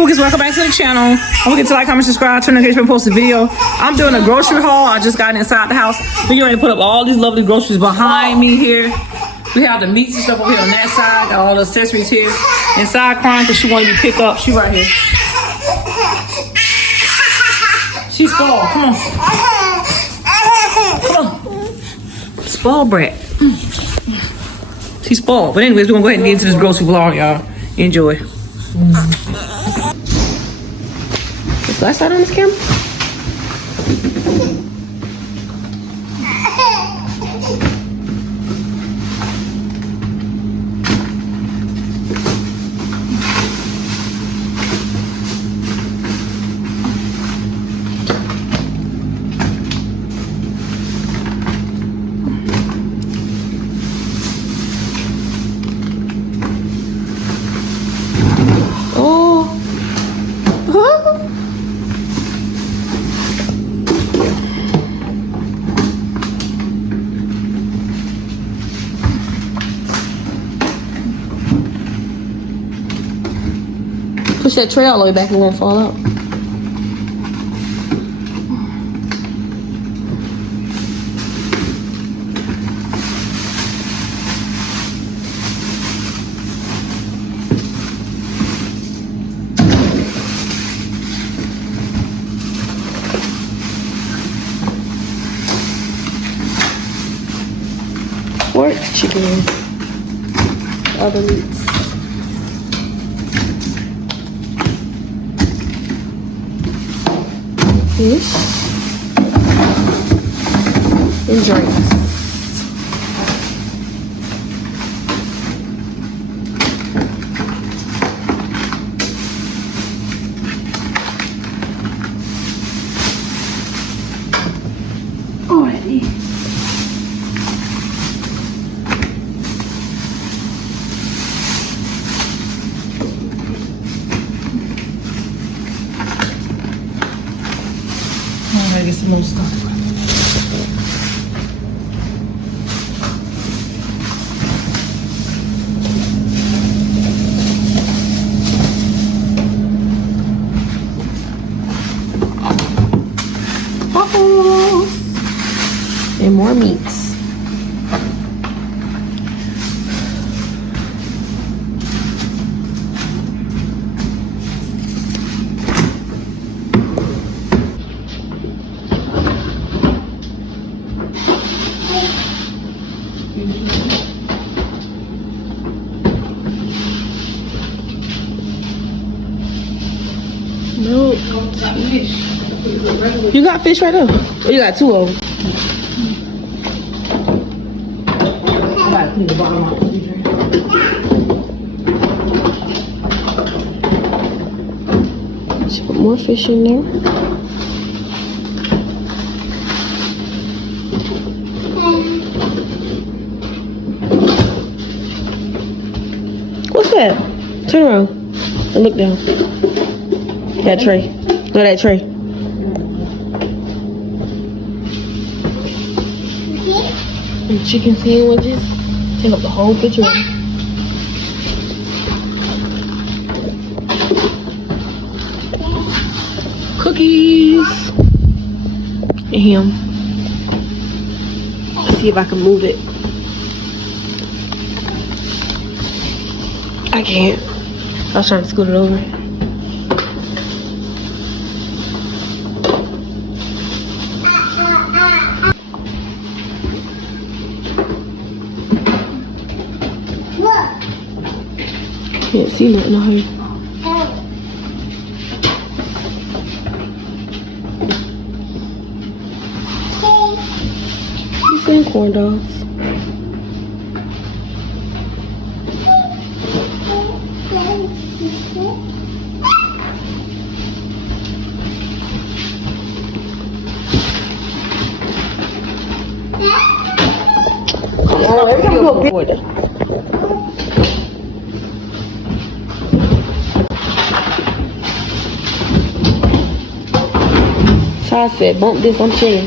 Bookies, welcome back to the channel. Don't forget to like, comment, subscribe, turn on notifications, post a video. I'm doing a grocery haul. I just got inside the house. We're getting ready to put up all these lovely groceries behind me here. We have the meats and stuff over here on that side. Got all the accessories here. Inside crying because she wanted me to pick up. She right here. She's spoiled. Come on. Come on. Spoiled brat. She's spoiled. But anyways, we're going to go ahead and get into this grocery vlog, y'all. Enjoy. Is the last light on this camera? Push that tray all the way back and it won't fall out. Pork, chicken, other meats. Fish and drinks. Alrighty. I gotta get some more stuff. Waffles and more meats. No. You got fish right there. Oh, you got two of them. I gotta clean the bottom off. Let's put more fish in there. What's that? Turn around and look down. That tray. No, that tray. And chicken sandwiches. Take up the whole picture. Cookies. And ham. Let's see if I can move it. I can't. I was trying to scoot it over. Can't see nothing out here. You saying corn dogs? Oh, every time you go forward. So I said, bump this, I'm chilling.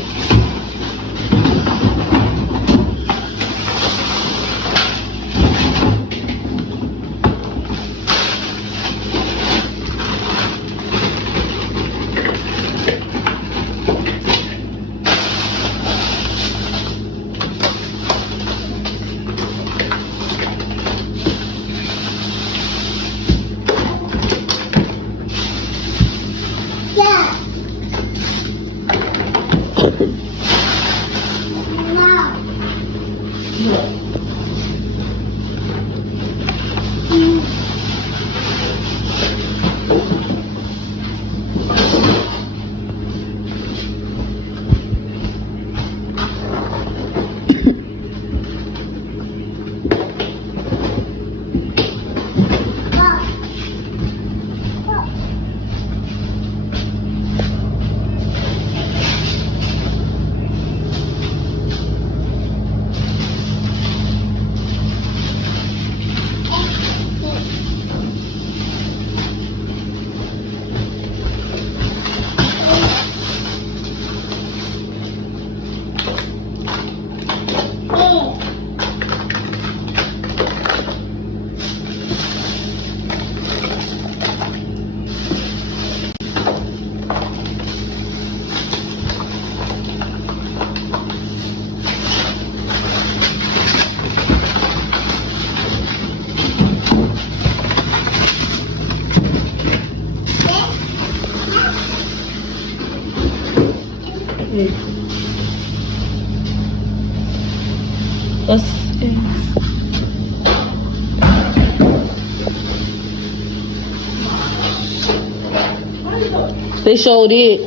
They showed it.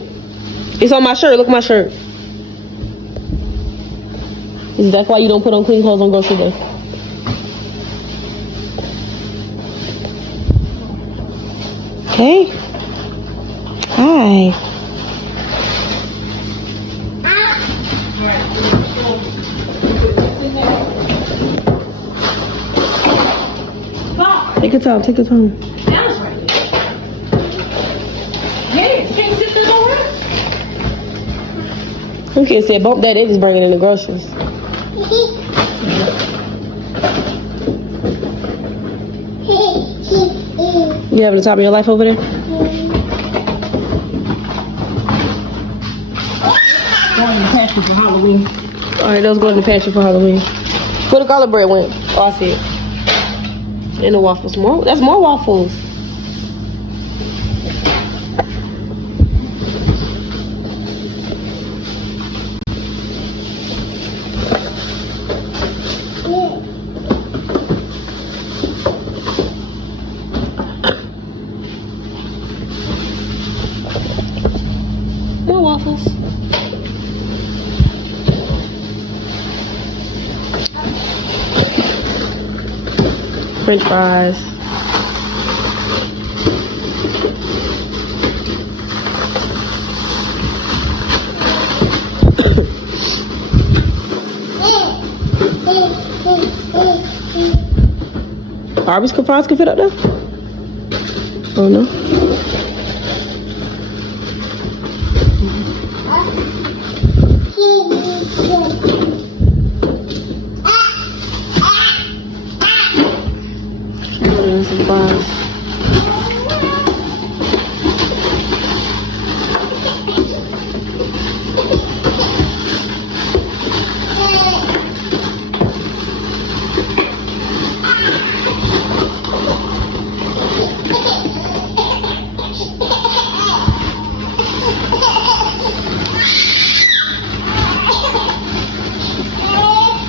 It's on my shirt. Look at my shirt. Is that why you don't put on clean clothes on grocery day? Hey. Hi. Take your time. Take your time. Who can say bump that? They just bring it in the groceries. You having the time of your life over there? Going in the pantry for Halloween. Alright, those go in the pantry for Halloween. Where the garlic bread went? Oh, I see it. And the waffles. More? That's more waffles. More waffles. French fries. Arby's fries can fit up there? Oh no. Some fries.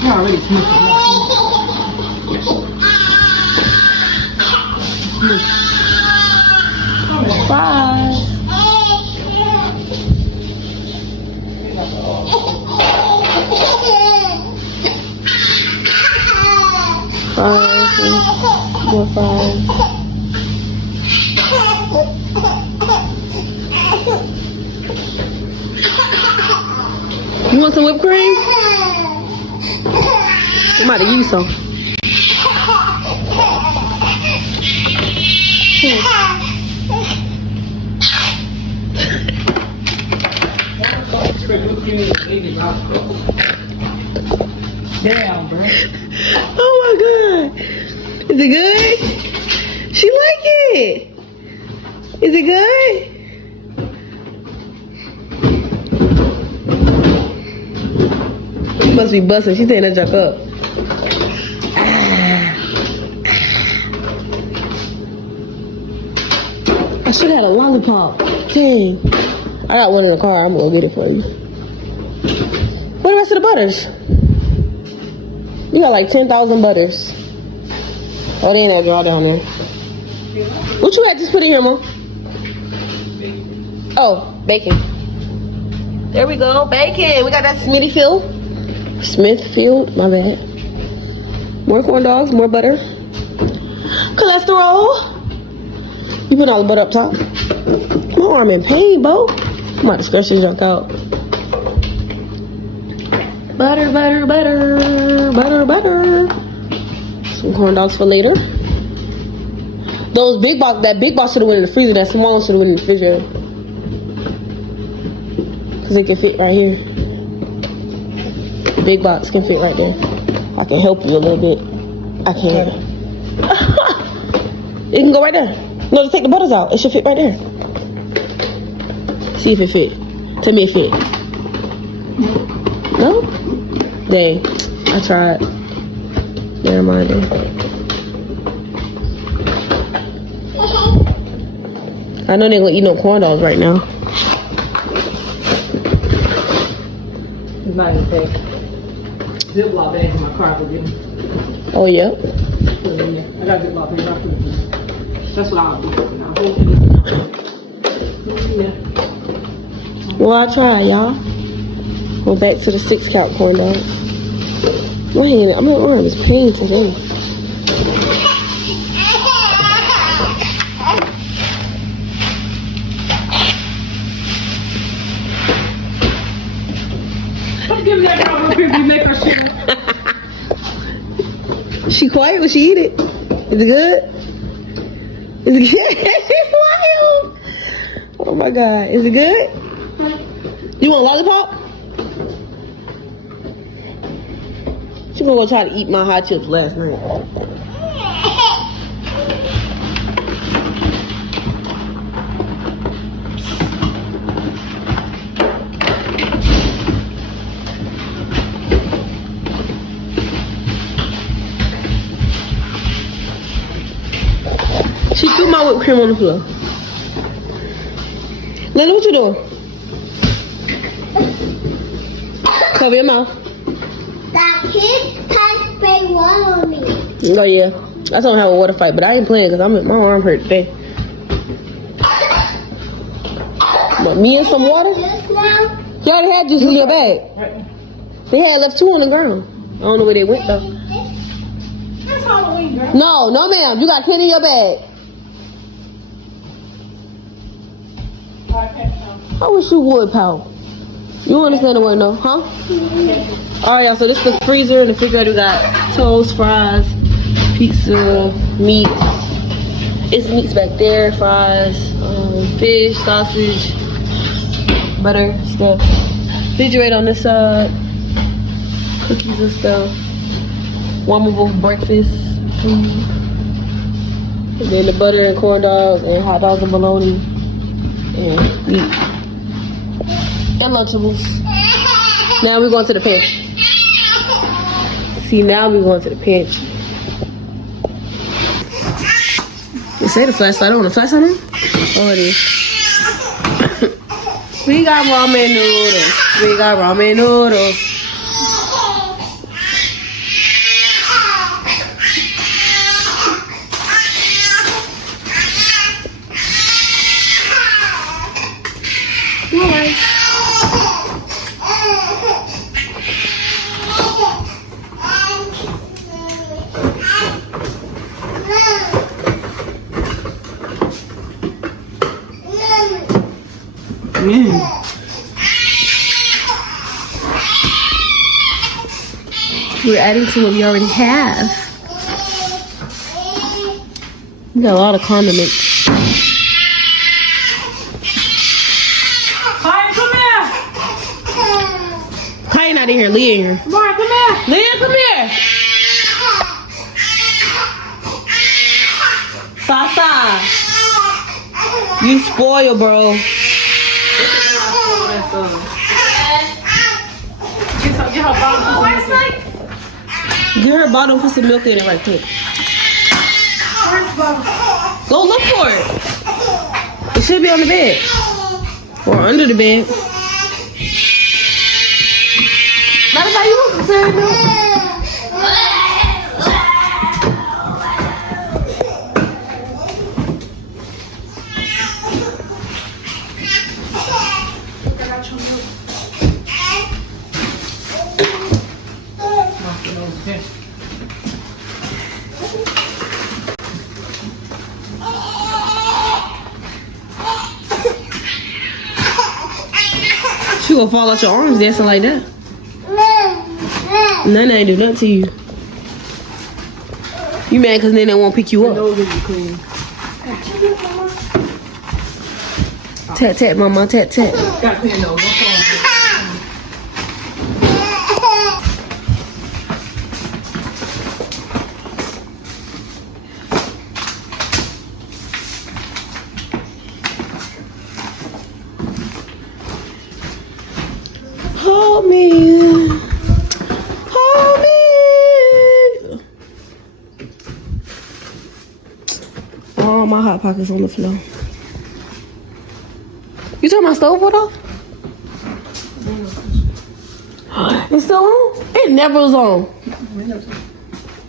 You're already smoking. Fries. Fries. More fries. You want some whipped cream? I'm about to give you some. Damn, bro. Oh my god. Is it good? She like it. Is it good? She must be busting. She's saying that jump up. I should have had a lollipop. Dang. I got one in the car. I'm gonna go get it for you. Where the rest of the butters? You You got like 10,000 butters. Oh, they ain't that draw down there. What you had just put in here, Mom? Oh, bacon. There we go, bacon. We got that Smithfield. Smithfield, my bad. More corn dogs, more butter. Cholesterol. You put all the butter up top. My arm in pain, Bo. I'm about to scratch this junk out. Butter, butter, butter, butter, butter. Some corn dogs for later. Those big box, that big box should have went in the freezer. That small one should have went in the refrigerator. Cause it can fit right here. The big box can fit right there. I can help you a little bit. I can't. It can go right there. No, just take the butters out. It should fit right there. See if it fit. Tell me it fit. No? Dang. I tried. Never mind then. I know they gonna eat no corn dogs right now. It's not even big. Ziploc bags in my car for dinner. Oh, yeah. I got Ziploc bags. I'll put it in. That's what I'll do. Well, I tried, y'all. Go back to the 6 count corn dogs. My hand, my arm is pain today. Give me that dog real quick. We make her shit. She quiet when she eat it. Is it good? Is it good? She's wild. Oh my God. Is it good? You want a lollipop? She gonna go try to eat my hot chips last night. She threw my whipped cream on the floor. Lena, what you doing? Cover your mouth. That kid has spray water on me. Oh yeah, I told him to have a water fight, but I ain't playing because my arm hurt today. But me and some water? Just now? You already had juice in your bag. They had left 2 on the ground. I don't know where they went though. That's Halloween, girl. No, no ma'am, you got 10 in your bag. I wish you would, pal. You understand the word no, huh? Alright, y'all, so this is the freezer. In the refrigerator we got toast, fries, pizza, meat. It's meats back there, fries, fish, sausage, butter, stuff. Refrigerator on this side, cookies and stuff. Warmable breakfast food. And then the butter and corn dogs and hot dogs and bologna and meat. And Lunchables. Now we're going to the pantry. See, now we're going to the pantry. They say the flashlight on. The flashlight on? Oh, it is. We got ramen noodles. We got ramen noodles. Alright. We're adding to what we already have. We got a lot of condiments. Hi, come here. Kai not in here, Leah in here. Mark, come here. Leah, come here. Sasa. You spoil, bro. Get her bottle. Get her a bottle, put some milk in it right quick. Go look for it. It should be on the bed. Or under the bed. Not about you want some cereal milk. gonna fall out your arms dancing like that. None ain't do nothing to you. You mad because Nene won't pick you up. Tat tat, mama, tat tat. Gotta clean those. Hold me. Hold me. All my hot pockets on the floor. You turn my stove off? It's still on? It never was on.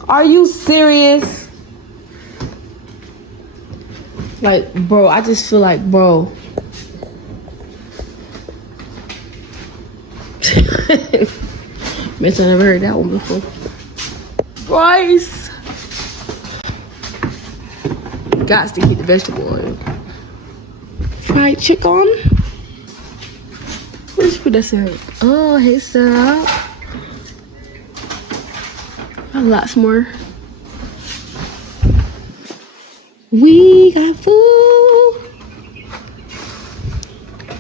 Are you serious? Like, bro, I just feel like, bro. Bitch, I never heard that one before. Rice. Got to keep the vegetable oil. Fried chicken. Where did you put that syrup? Oh, hey syrup. Lots more. We got food.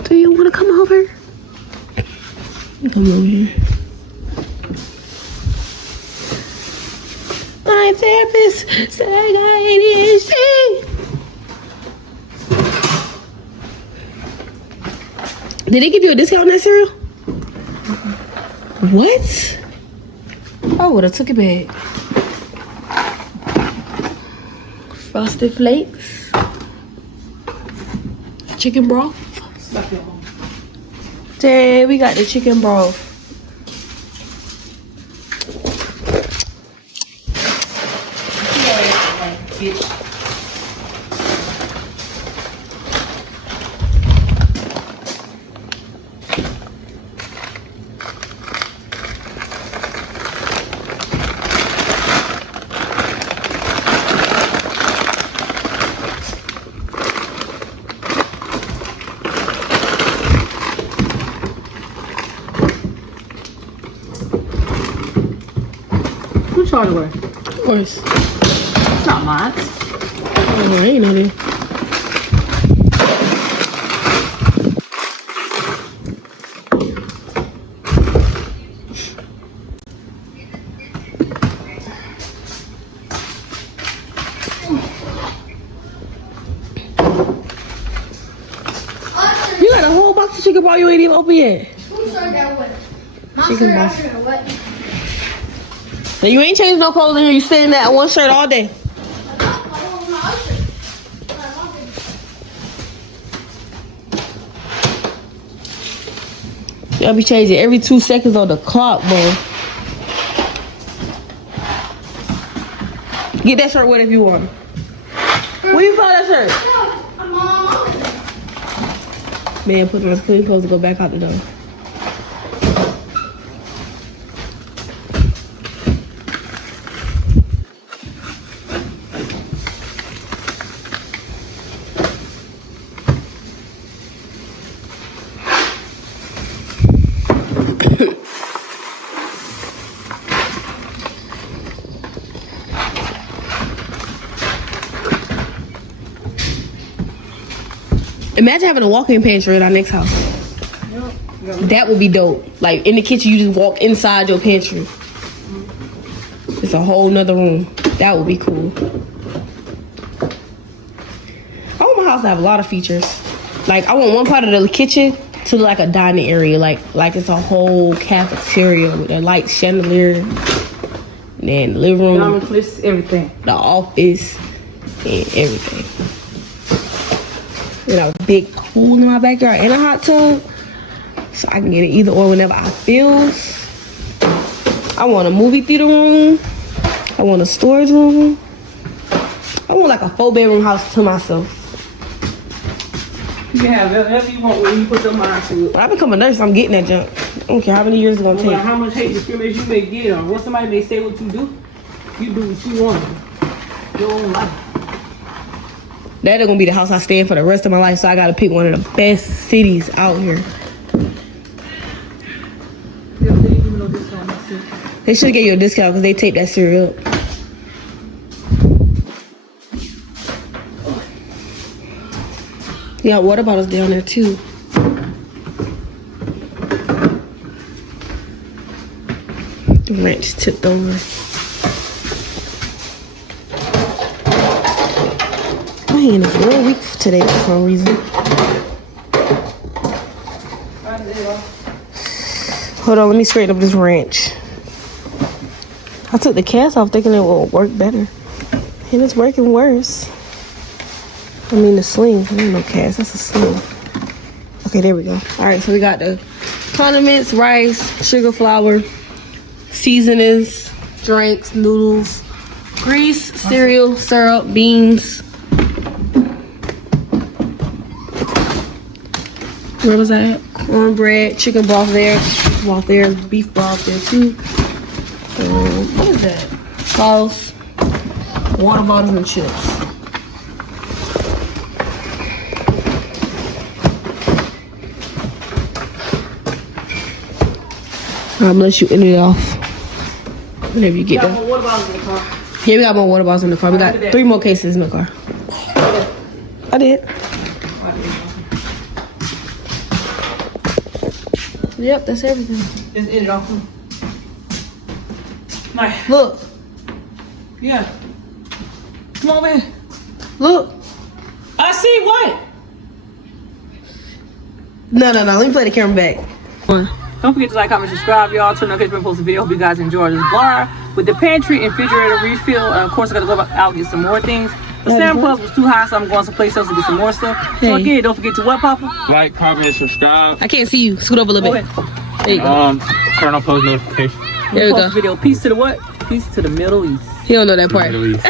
Do you want to come over? Come over here. My therapist said I got ADHD. Did they give you a discount on that cereal? What? I would have took it back. Frosted Flakes. Chicken broth. Dang, we got the chicken broth. Who's charge away? Of course. It's not mine. Oh, I ain't know that. You got a whole box of chicken broth you ain't even open yet. Who started that with? Chicken broth. What? Now you ain't changed no clothes in here. You staying in that one shirt all day. Y'all be changing every 2 seconds on the clock, bro. Get that shirt wet if you want. Where you found that shirt? Man, put on his clean clothes to go back out the door. Imagine having a walk-in pantry at our next house. That would be dope. Like in the kitchen, you just walk inside your pantry. It's a whole nother room. That would be cool. I want my house to have a lot of features. Like I want one part of the kitchen to look like a dining area. Like it's a whole cafeteria with a light chandelier. And then the living room. Everything. The office and everything. And a big pool in my backyard and a hot tub. So I can get it either or whenever I feel. I want a movie theater room. I want a storage room. I want like a 4-bedroom house to myself. You can have whatever you want when you put your mind to it. When I become a nurse, I'm getting that junk. I don't care how many years it's gonna No take. matter how much hate discrimination you may get or what somebody may say what you do what you want. Your own life. That's gonna be the house I stay in for the rest of my life, so I gotta pick one of the best cities out here. They should get you a discount because they take that cereal up. Yeah, water bottles down there too. The wrench tipped over. My hand is real weak today for some reason. Hold on, let me straighten up this wrench. I took the cast off thinking it would work better. And it's working worse. I mean the sling. I ain't no cast, that's a sling. Okay, there we go. Alright, so we got the condiments, rice, sugar, flour, seasonings, drinks, noodles, grease, cereal, syrup, beans. Where was that? Cornbread, chicken broth there, beef broth there too. What is that? Sauce, water bottles, and chips. I'm gonna let you end it off whenever you get there. More water bottles in the car. Yeah, we got more water bottles in the car. We got 3 more cases in the car. I did. Yep, that's everything. Just end it off. Like, Look, yeah. Come on, man. look. I see what? No. Let me play the camera back. Don't forget to like, comment, subscribe, y'all. Turn on notifications, post a video. Hope you guys enjoy this bar with the pantry and refrigerator refill. And of course, I gotta go out and get some more things. The Sam Plus was too high, so I'm going someplace else to get some more stuff. So again, don't forget to what, Papa? Like, comment, subscribe. I can't see you. Scoot over a little bit. There you go. Turn on post notifications. There we Post go. a video. Peace to the what? Peace to the Middle East. He don't know that part. Middle East.